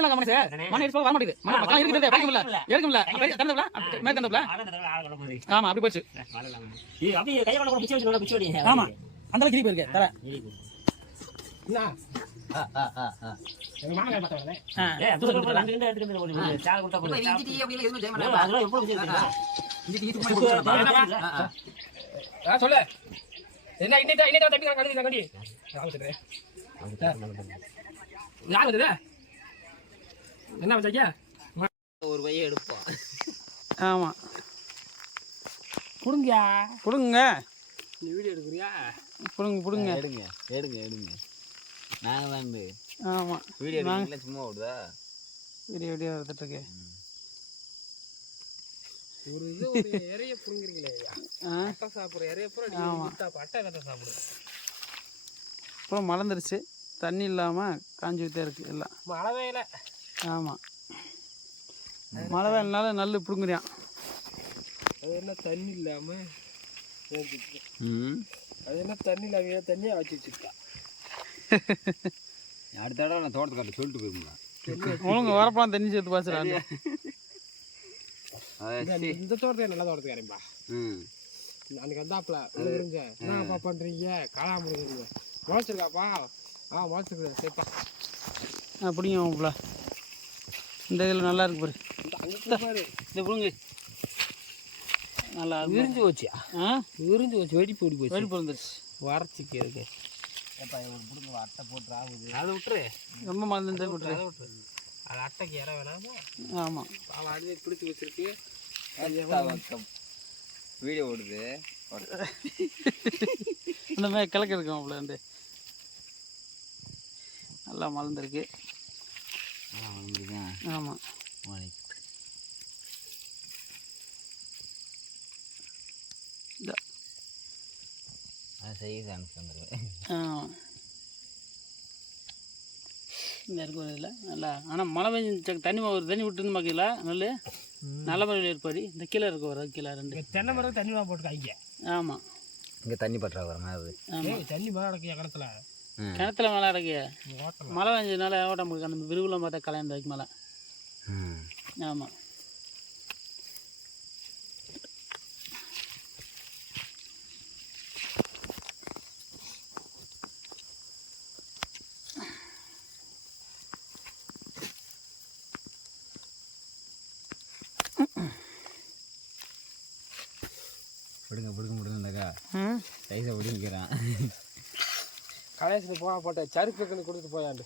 நேரத்துல மனசு மண்ணை எடுத்து வர மாட்டேங்குது. மக்கள் இருக்குது படிக்க முடியல, எடுக்க முடியல, திறந்தப்பல மேல திறந்தப்பல. ஆமா அப்படி போச்சு. ஆமா அந்த அளவுக்கு கிரி போயிருக்கு தர. சொல்லு என்ன இன்னைக்கு தம்பி கண்டி யார் வந்தது என்ன வச்சாக்கியா ஒரு பையன் எடுப்போம். ஆமா புடுங்க புடுங்க நீ வீடியோ எடுக்கிறியா புடுங்க எடுங்க எடுங்க எடுங்க. நாங்கள் தான் ஆமா வீடியோ எடுக்கல சும்மா விடுதா வீடியோ எடுத்துட்டு இருக்கேன். ஒரு இது ஒரு இறைய புடுங்குறீங்களே அட்டை சாப்பிட்ற இறைய பூரா அட்டை கட்ட சாப்பிடு. அப்புறம் மலர்ந்துருச்சு, தண்ணி இல்லாமல் காஞ்சிக்கிட்டே இருக்கு எல்லாம். மழை வேலை. ஆமாம் மழை வேலைனால நல்ல பிடுங்குறியான். அது என்ன தண்ணி இல்லாமல் அது என்ன தண்ணி இல்லாமல் தண்ணியாக வச்சு வச்சுருக்கா. அடுத்த தடவை நான் தோட்டத்துக்காட்ட சொல்லிட்டு போயிருந்தேன். ஒழுங்கு வரப்பெல்லாம் தண்ணி சேர்த்து பாய்ச்சுறாங்க. இந்த தோட்டத்தை நல்லா தோட்டத்துக்கு இறம்பா. அன்னைக்கு வந்தாப்புல விழுந்துருங்க என்னப்பா பண்ணுறீங்க காளாம விழுந்துருங்க முளைச்சிருக்காப்பா. முளைச்சிருக்கு சரிப்பா அப்படிங்க. இந்த இதில் நல்லா இருக்கு பாரு. அங்கே பாரு இந்த புழுங்கு நல்லா விரிஞ்சு போச்சியா. விரிஞ்சு போச்சு, வெடிப்பு ஓடி போச்சு, வெடிப்பு வந்துருச்சு, வறட்சிக்கு இருக்கு. பிடுங்க அட்டை போட்டு ஆகுது. அதை விட்டுரு, ரொம்ப மறந்து விட்டுரு. அதை விட்டுரு, அது அட்டைக்கு இற வேணாமா. ஆமாம் அவள் அடியே பிடிச்சி வச்சிருக்கு. வீடியோ ஓடுது இந்த மாதிரி கிழக்கு இருக்கும் அவ்வளோ நல்லா மலர்ந்துருக்கு. ஆமாம் ஆமாம் இந்த இருக்கு ஒரு இதில் நல்லா. ஆனால் மழை பெஞ்சு தண்ணி ஒரு தண்ணி விட்டுருந்து பார்க்கல நல்ல மழையில் இருப்பாடி. இந்த கீழே இருக்க வர கீழே ரெண்டு தென்னை மரம் தண்ணி போட்டு காய்க்க. ஆமாம் இங்கே தண்ணி பற்றாக்குற மாதிரி. ஆமாம் தண்ணி மேலே அடக்கிய கிணத்துல மேலே அடக்கிய மழை பெஞ்சதுனால ஓட்டம்புக்கு அந்த விரிவுலாம் பார்த்தா கல்யாணம் வைக்க மேலே. ஆமாம் பிடுங்க பிடுங்க பிடுங்கக்கா ரைஸை பிடிங்கிறான். கடைசியில் போட்ட சருக்கு கொடுத்துட்டு போயாண்டு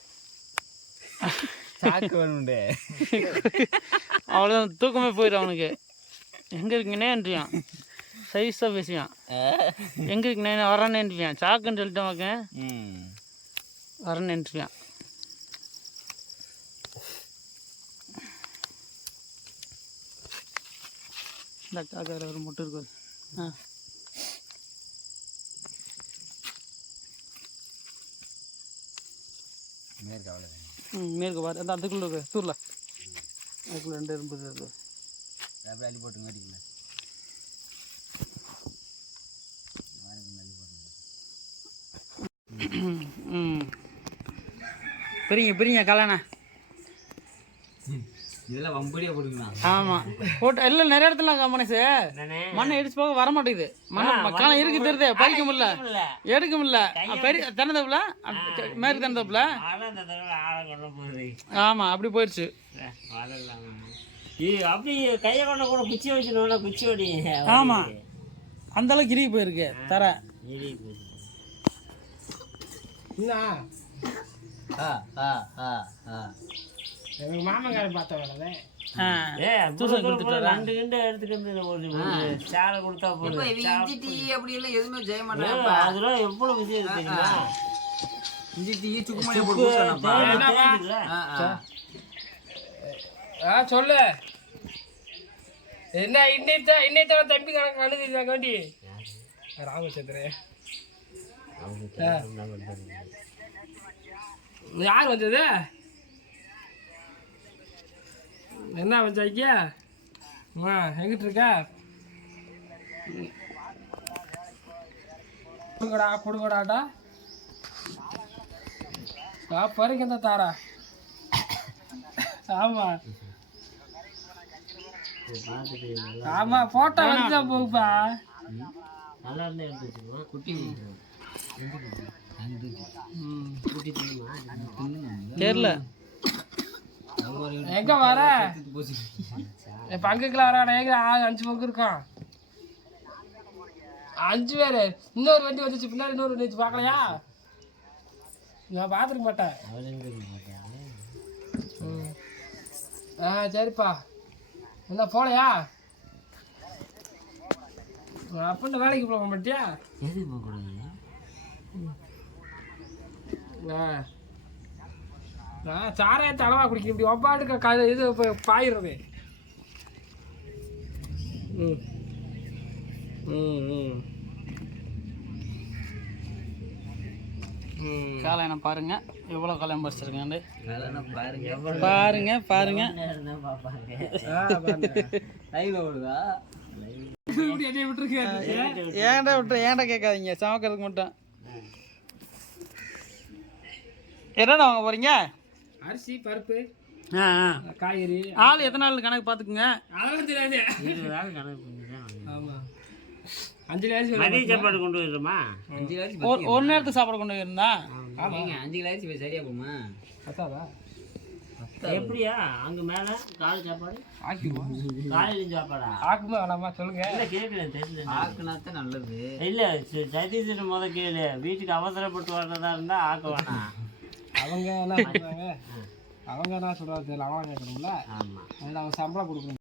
சாக்கு வேணுண்டு. அவ்வளோதான் தூக்கமே போயிடும் அவனுக்கு. எங்கே இருக்குன்னேன்றியான் சைஸாக பேசுவான். எங்கே இருக்குண்ணே வரேன்னேன்றியான். சாக்குன்னு சொல்லிட்டு மக்கேன் வரேன்னேன்றியான். இந்த காக்கார ஒரு முட்டை இருக்குது. மேற்கு அவ்வளோ மேற்கு பாரு அந்த அதுக்குள்ளே இருக்கு தூரில் அதுக்குள்ளே 2 எறும்பு இருக்குது. அப்படியே அள்ளி போட்டு மாட்டிக்கல. பிரிங்க கல்யாண இதெல்லாம் வம்படியாக போட்டுக்கலாம். ஆமாம் போட்டு இல்லை நிறைய இடத்துல மனசு மண்ணை இடிச்சு போக வர மாட்டேங்குது. காலம் இருக்கு தெரியுது, பறிக்க முடியல, எடுக்க முடியல. பெரிய திறந்தப்புல மேற்கு திறந்தப்புல. ஆமாம் அப்படி போயிடுச்சு. அப்படி கையை கொண்ட கூட குச்சி வச்சுனா குச்சி ஓடி. ஆமாம் அந்த அளவுக்கு இறுகி போயிருக்கு தர. எங்க மாமங்காரன் பார்த்த வேலை. ரெண்டு கிண்டு எடுத்துக்கிட்டு சேலை கொடுத்தா போதும். அப்படி எல்லாம் எதுவுமே செய்ய அதெல்லாம் எவ்வளவு விஷயம் தெரியுமா. சொல்லு என்ன இன்னைத்தோட தம்பி கணக்கு அழுதுக்காண்டி ராமச்சந்திரன் யார் வந்தது என்ன வச்சாக்கியா எங்கிட்டு இருக்கா கொடுங்கடாடா பறிக்க தாரா ஆமா ஆமா போட்டோ வந்து போகுப்பா நல்லா இருந்தா எடுத்து வச்சுக்குவோம். குட்டி தெரியல எங்க வர என் பங்குக்குள்ள வரானே 5 பங்கு இருக்கான் 5 பேரு இன்னொரு வண்டி வந்துச்சு பின்னாடி இன்னொரு வண்டி வச்சு பார்க்கலையா நான் பார்த்துருக்க மாட்டேன் அவர் எங்க இருக்காரு? சரிப்பா என்ன போலையா அப்படின்னு வேலைக்கு போக மாட்டியா எதுக்கு போகக்கூடாது? சாரையத்தை அளவா குடிக்க இப்படி ஒப்பாடு இது பாயிடுறது ம் ம் ம் காலையின பாருங்க எவ்வளோ காலையம் படிச்சிருக்காண்டு பாருங்க பாருங்க பாருங்க நேரம் தான் பார்ப்பாங்க. லைவ்ல ஓடுதா இப்படி என்னைய விட்டுருக்காரு ஏன்டா கேட்காதீங்க சமைக்கிறதுக்கு மட்டும் என்னடா வாங்க போறீங்க அரிசி பருப்பு ஆ காய்கறி ஆள் எத்தனை நாள் கணக்கு பார்த்துக்குங்க அதெல்லாம் தெரியாது 20 நாள் கணக்கு பண்ணி தான் வாங்கணும். ஆமா 5 அரிசி மதிய சாப்பாடு கொண்டு வந்துடுமா? 5 கிலோ ஒரு நேரத்துக்கு சாப்பாடு கொண்டு போயிருந்தா ஏங்க 5 கிலோ அரிசி சரியா போமா அத்தாதா எப்படியா அங்க மேல காலை சாப்பாடு ஆக்கிடுவோம் காலையில சாப்பாடா? ஆக்குமா வேணாமா சொல்லுங்க இல்ல கேட்கல தெரியல. ஆக்குனாத்தான் நல்லது இல்ல சதீஷன் முத கேளு. வீட்டுக்கு அவசரப்பட்டு வர்றதா இருந்தா ஆக்க வேணாம். அவங்க என்ன சொல்றாங்க அவங்க என்ன சொல்றாங்க தெரியல அவன் கேட்கணும்ல ஆமா அதில் அவன் சம்பளம் கொடுக்கணும்